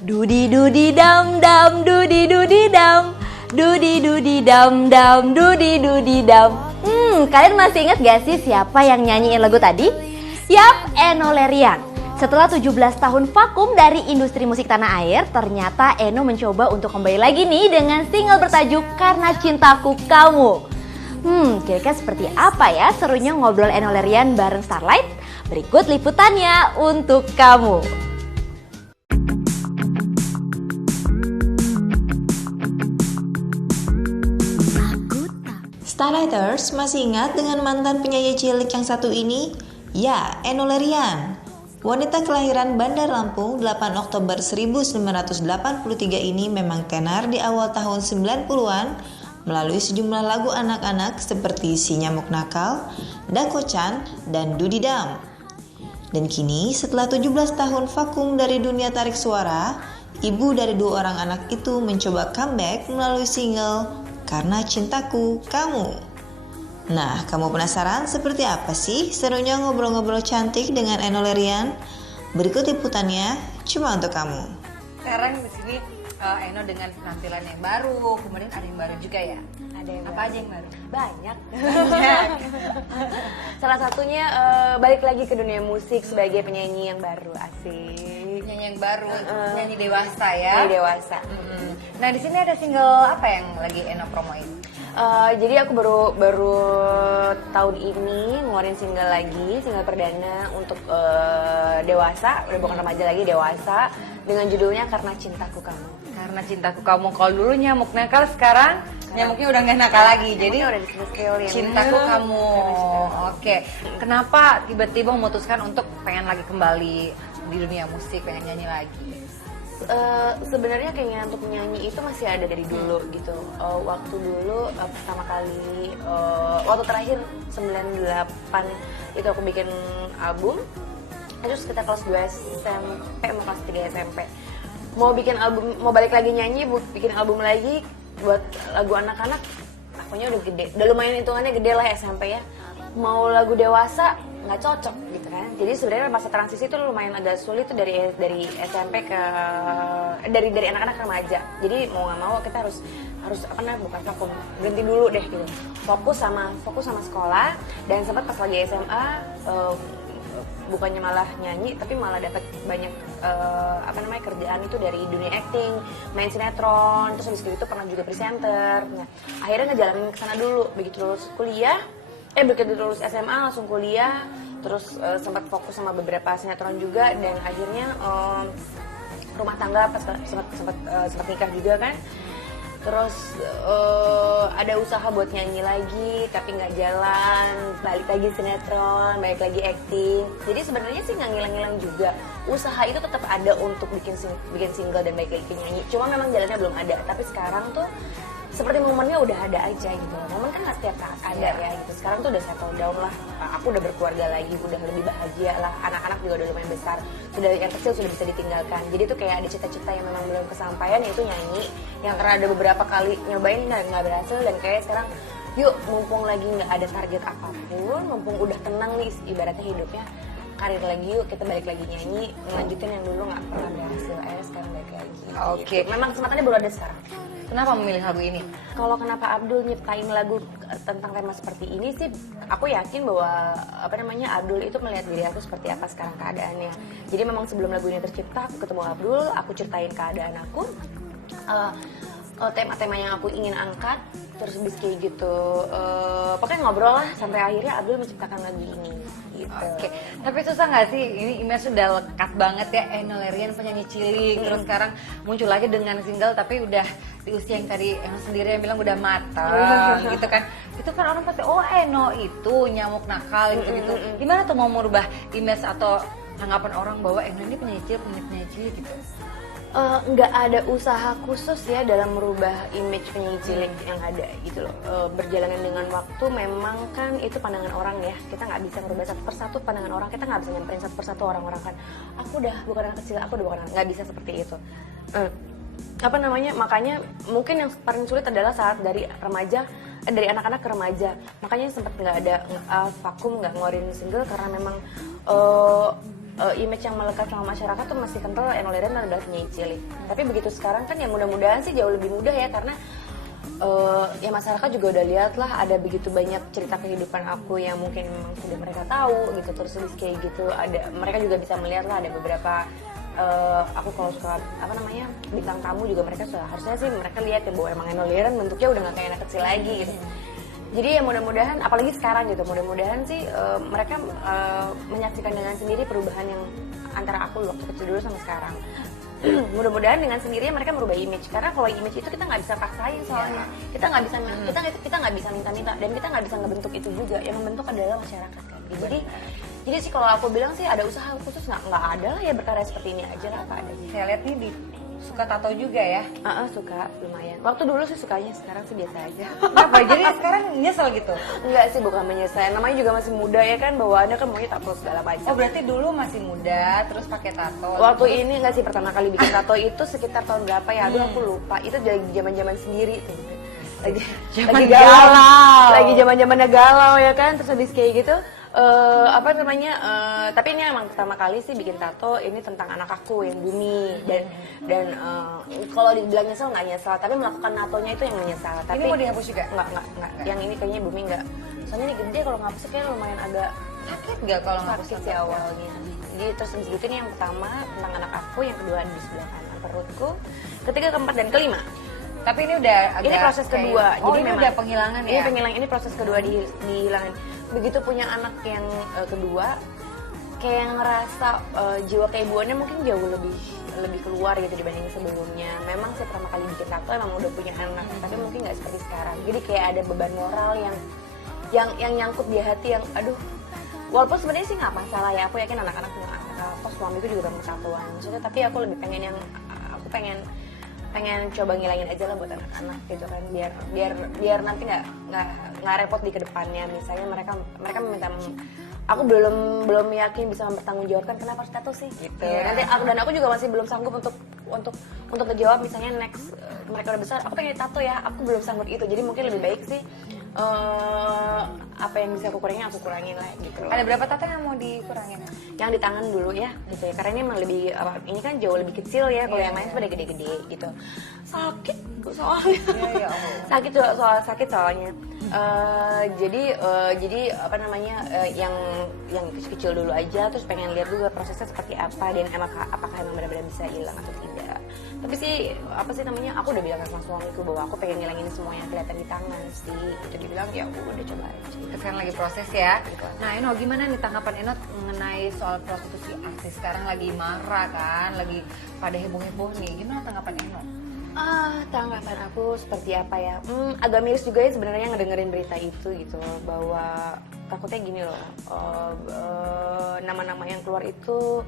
Dudi dudi dam dam, dudi dudi dam, dudi dudi dam dam, dudi dudi dam. Kalian masih ingat gak sih siapa yang nyanyiin lagu tadi? Yap, Enno Lerian. Setelah 17 tahun vakum dari industri musik tanah air, ternyata Enno mencoba untuk kembali lagi nih dengan single bertajuk Karena Cintaku Kamu. Kira-kira seperti apa ya serunya ngobrol Enno Lerian bareng Starlight? Berikut liputannya untuk kamu. Starlighters masih ingat dengan mantan penyanyi cilik yang satu ini? Ya, Enno Lerian. Wanita kelahiran Bandar Lampung 8 Oktober 1983 ini memang tenar di awal tahun 90-an melalui sejumlah lagu anak-anak seperti Si Nyamuk Nakal, Dakocan, dan Dudi Dam. Dan kini setelah 17 tahun vakum dari dunia tarik suara, ibu dari dua orang anak itu mencoba comeback melalui single Karena Cintaku Kamu. Nah, kamu penasaran seperti apa sih serunya ngobrol-ngobrol cantik dengan Enno Lerian? Berikut liputannya cuma untuk kamu. Sekarang di sini Enno dengan penampilan yang baru, kemudian ada yang baru juga ya? Ada yang apa aja yang baru? Banyak. Salah satunya balik lagi ke dunia musik sebagai penyanyi yang baru, asik. Penyanyi yang baru, penyanyi dewasa ya? Penyanyi dewasa. Nah di sini ada single apa yang lagi Enno promoin? Jadi aku baru tahun ini ngeluarin single perdana untuk dewasa, udah bukan remaja lagi, dewasa, dengan judulnya Karena Cintaku Kamu. Karena Cintaku Kamu. Kalau dulu Nyamuk Nakal, sekarang nyamuknya udah nggak nakal lagi, jadi udah di Cintaku Kamu. Oke, kenapa tiba-tiba memutuskan untuk pengen lagi kembali di dunia musik, pengen nyanyi lagi? Sebenarnya keinginan untuk menyanyi itu masih ada dari dulu gitu. Waktu dulu pertama kali, waktu terakhir 98 itu aku bikin album. Terus kita kelas 2 SMP, mau kelas 3 SMP. Mau bikin album, mau balik lagi nyanyi, bikin album lagi buat lagu anak-anak. Akunya udah gede, udah lumayan hitungannya gede lah SMP ya. Mau lagu dewasa nggak cocok gitu kan. Jadi sebenarnya masa transisi itu lumayan agak sulit tuh dari SMP ke dari anak-anak ke remaja. Jadi mau nggak mau kita harus apa namanya, bukan vakum, berhenti dulu deh gitu. Fokus sama sekolah, dan sempat pas lagi SMA bukannya malah nyanyi tapi malah dapat banyak kerjaan itu dari dunia acting, main sinetron, terus habis itu pernah juga presenter. Nah, akhirnya ngejalanin kesana dulu. Begitu lulus SMA langsung kuliah, terus sempat fokus sama beberapa sinetron juga, dan akhirnya rumah tangga pas sempat nikah juga kan. Terus ada usaha buat nyanyi lagi tapi nggak jalan, balik lagi sinetron, balik lagi acting. Jadi sebenarnya sih nggak ngilang-ngilang juga, usaha itu tetap ada untuk bikin single dan balik lagi nyanyi, cuma memang jalannya belum ada. Tapi sekarang tuh seperti momennya udah ada aja gitu. Momen kan nggak setiap saat ada ya gitu. Sekarang tuh udah settle down lah, aku udah berkeluarga lagi, udah lebih bahagia lah, anak-anak juga udah lumayan besar, sudah yang kecil sudah bisa ditinggalkan. Jadi tuh kayak ada cita-cita yang memang belum kesampaian, yaitu nyanyi, yang karena ada beberapa kali nyobain dan nggak berhasil. Dan kayak sekarang yuk, mumpung lagi nggak ada target apapun, mumpung udah tenang nih ibaratnya hidupnya, karir lagi, yuk kita balik lagi nyanyi, melanjutin yang dulu nggak pernah berhasil, sekarang balik lagi. Oke. Gitu. Memang kesempatannya baru ada sekarang. Kenapa memilih lagu ini? Kalau kenapa Abdul nyiptain lagu tentang tema seperti ini sih, aku yakin bahwa Abdul itu melihat diri aku seperti apa sekarang keadaannya. Jadi memang sebelum lagu ini tercipta, aku ketemu Abdul, aku ceritain keadaan aku, tema-tema yang aku ingin angkat, terus habis kayak gitu, pokoknya ngobrol lah sampai akhirnya Abdul menciptakan lagu ini. Gitu. Oke, tapi susah nggak sih? Ini image sudah lekat banget ya, Enno Lerian penyanyi cilik, terus sekarang muncul lagi dengan single tapi udah di usia yang tadi Enno sendiri yang bilang udah matang gitu kan. Itu kan orang pasti, oh Enno itu Nyamuk Nakal gitu. Gimana tuh mau merubah image atau anggapan orang bahwa Enno ini penyanyi cilik gitu? Nggak ada usaha khusus ya dalam merubah image penyanyi cilik yang ada gitu loh. Berjalanan dengan waktu memang kan itu pandangan orang ya, kita nggak bisa merubah satu persatu pandangan orang, kita nggak bisa nyamperin satu persatu orang-orang kan, aku udah bukan anak kecil, aku udah bukan anak, nggak bisa seperti itu. Makanya mungkin yang paling sulit adalah saat dari anak-anak ke remaja, makanya sempat nggak ada vakum, nggak ngeluarin single karena memang image yang melekat sama masyarakat tuh masih kental Enno Lerian adalah penyanyi cilik. Tapi begitu sekarang kan ya mudah-mudahan sih jauh lebih mudah ya, karena ya masyarakat juga udah lihat lah ada begitu banyak cerita kehidupan aku yang mungkin memang sudah mereka tahu gitu, terus kayak gitu ada mereka juga bisa melihat lah ada beberapa aku kalau suka apa namanya bintang tamu juga mereka harusnya sih mereka lihat ya bahwa emang Enno Lerian bentuknya udah nggak kayak anak kecil lagi gitu. Jadi ya mudah-mudahan apalagi sekarang gitu, mudah-mudahan sih mereka menyaksikan dengan sendiri perubahan yang antara aku waktu kecil dulu sama sekarang. Mudah-mudahan dengan sendirinya mereka merubah image, karena kalau image itu kita nggak bisa paksain soalnya kita nggak bisa kita nggak bisa minta-minta dan kita nggak bisa ngebentuk itu juga, yang membentuk adalah masyarakat kan. Jadi sih kalau aku bilang sih ada usaha khusus nggak ada lah ya, berkarya seperti ini aja lah apa adanya. Saya lihat nih suka tato juga ya. Suka lumayan. Waktu dulu sih sukanya, sekarang sih biasa aja. Kenapa? Jadi sekarang nyesel gitu? Enggak sih, bukan menyesal. Namanya juga masih muda ya kan, bawaannya kan maunya tato segala macam. Oh berarti dulu masih muda terus pakai tato. Waktu ini enggak sih, pertama kali bikin tato itu sekitar tahun berapa ya? Aduh aku lupa. Itu dari zaman-zaman sendiri tuh. Lagi galau. Lagi zaman-zamannya galau ya kan, terus habis kayak gitu. Tapi ini emang pertama kali sih bikin tato ini tentang anak aku yang Bumi, dan kalau dibilang nyesel nggak nyesel, tapi melakukan tatonya itu yang menyesal. Tapi ini mau dihapus juga? Nggak. Yang ini kayaknya Bumi nggak, soalnya ini gede, kalau ngapus kayak lumayan agak sakit nggak kalau ngapus sih awalnya. Jadi terus habis ini yang pertama tentang anak aku, yang kedua di sebelah kanan perutku, ketiga, keempat, dan kelima. Tapi ini udah agak ini proses kedua. Oh, jadi ini memang udah penghilangan ya? Ini proses kedua dihilangin. Begitu punya anak yang kedua, kayak ngerasa jiwa keibuannya mungkin jauh lebih keluar gitu dibanding sebelumnya. Memang sih pertama kali bikin tato emang udah punya anak, tapi mungkin nggak seperti sekarang. Jadi kayak ada beban moral yang nyangkut di hati yang aduh. Walaupun sebenarnya sih nggak masalah ya, aku yakin anak-anak punya anak, atau suamiku juga udah tatoan. Maksudnya tapi aku lebih pengen aku pengen coba ngilangin aja lah buat anak-anak gitu kan, biar nanti nggak repot di kedepannya. Misalnya mereka meminta, aku belum yakin bisa mempertanggungjawabkan kenapa harus tato sih gitu. Nanti aku juga masih belum sanggup untuk ngejawab, misalnya next mereka udah besar aku pengen tato ya, aku belum sanggup itu. Jadi mungkin lebih baik sih apa yang bisa aku kurangin lah gitu. Ada berapa tato yang mau dikurangin? Yang di tangan dulu ya gitu ya, karena ini emang lebih ini kan jauh lebih kecil ya, kalau yang lain pada gede-gede gitu. Sakit soalnya. Sakit soalnya. Jadi apa namanya yang kecil-kecil dulu aja, terus pengen lihat juga prosesnya seperti apa dan apakah emang benar-benar bisa hilang atau tidak. Tapi sih aku udah bilang sama suamiku bahwa aku pengen ngilangin semua yang kelihatan di tangan sih. Jadi bilang ya udah coba aja. Sekarang lagi proses ya. Nah Eno, gimana nih tanggapan Eno mengenai soal prostitusi artis? Sekarang lagi marah kan, lagi pada heboh-heboh nih. Gimana tanggapan Eno? Tanggapan aku seperti apa ya? Agak miris juga ya sebenarnya ngedengerin berita itu gitu, bahwa takutnya gini loh, nama-nama yang keluar itu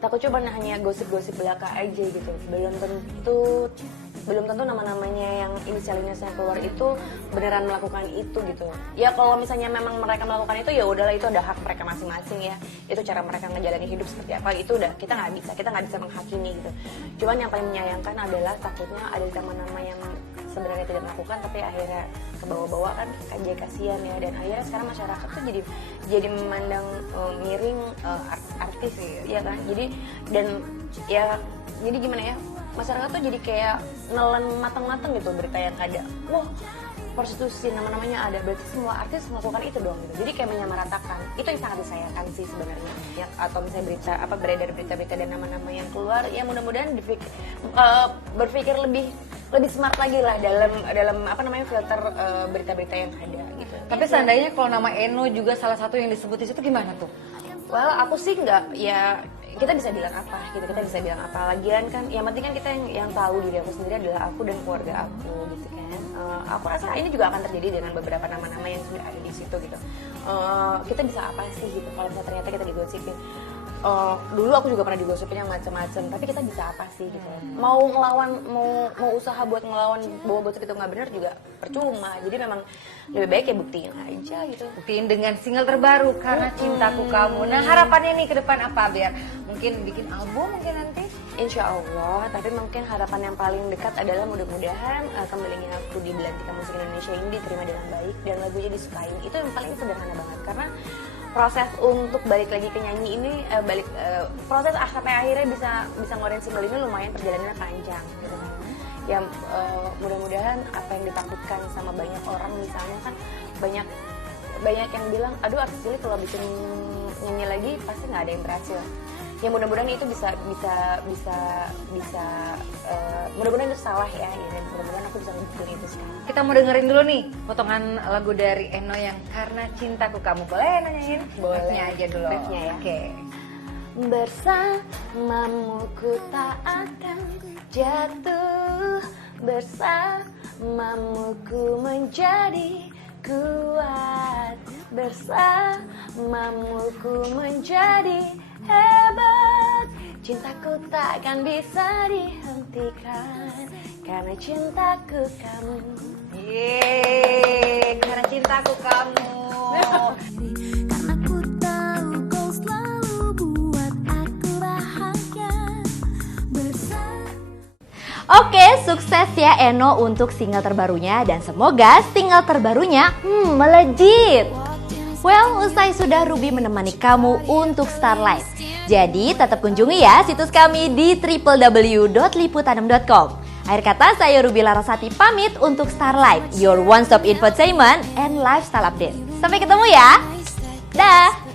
takut coba hanya gosip-gosip belaka aja gitu. Belum tentu nama-namanya yang inisialnya keluar itu beneran melakukan itu gitu. Ya kalau misalnya memang mereka melakukan itu ya udahlah, itu ada hak mereka masing-masing ya. Itu cara mereka ngejalanin hidup seperti apa, itu udah kita nggak bisa menghakimi gitu. Cuman yang paling menyayangkan adalah takutnya ada nama-nama yang sebenarnya tidak melakukan tapi akhirnya kebawa-bawa kan, kasihan ya. Dan akhirnya sekarang masyarakat tuh jadi memandang miring artis ya kan. Jadi gimana ya, masyarakat tuh jadi kayak nelen matang-matang gitu berita yang ada. Wah, prostitusi nama-namanya ada, berarti semua artis melakukan itu dong gitu. Jadi kayak menyamaratakan. Itu yang sangat disayangkan sih sebenarnya. Ya, atau misalnya beredar berita-berita dan nama-nama yang keluar, ya mudah-mudahan berpikir lebih smart lagi lah dalam filter berita-berita yang ada gitu. Tapi seandainya kalau nama Eno juga salah satu yang disebut di situ gimana tuh? Well, aku sih nggak, ya kita bisa bilang apa gitu, lagian kan yang penting kan kita yang tahu diri aku sendiri adalah aku dan keluarga aku gitu kan. Aku rasa ini juga akan terjadi dengan beberapa nama-nama yang sudah ada di situ gitu. Kita bisa apa sih gitu kalau misalnya ternyata kita digosipin. Dulu aku juga pernah digosipin yang macam-macam, tapi kita bisa apa sih gitu. Mau usaha buat ngelawan bahwa gosip itu nggak benar juga percuma. Jadi memang lebih baik ya buktiin aja gitu. Buktiin dengan single terbaru Karena Cintaku Kamu. Nah harapannya nih ke depan apa? Biar mungkin bikin album mungkin nanti? Insya Allah, tapi mungkin harapan yang paling dekat adalah mudah-mudahan kembalinya aku di Belantika Musik Indonesia ini diterima dengan baik dan lagunya disukain. Itu yang paling sederhana banget, karena proses untuk balik lagi ke nyanyi ini proses sampai akhirnya bisa ngeluarin single ini lumayan perjalanannya panjang gitu kan. Ya mudah-mudahan apa yang ditakutkan sama banyak orang, misalnya kan banyak yang bilang aduh artis cilik kalau bikin nyanyi lagi pasti nggak ada yang berhasil. Ya mudah-mudahan itu bisa mudah-mudahan itu salah ya, mudah-mudahan aku bisa ngebuktiin itu sekarang. Kita mau dengerin dulu nih potongan lagu dari Eno yang Karena Cintaku Kamu. Boleh nanyain? Boleh. Riffnya aja dulu. Riffnya ya. Oke. Bersamamu ku tak akan jatuh, bersamamu ku menjadi kuat, bersamamu ku menjadi hebat. Cintaku takkan bisa dihentikan karena cintaku kamu. Yeay, Karena Cintaku Kamu. Karena ku tahu kau selalu buat aku bahagia bersama. Oke, sukses ya Eno untuk single terbarunya dan semoga single terbarunya melejit. Well, usai sudah Ruby menemani kamu untuk Starlight. Jadi tetap kunjungi ya situs kami di www.liputanem.com. Akhir kata saya Ruby Larasati pamit untuk Starlight, your one stop infotainment and lifestyle update. Sampai ketemu ya. Dah.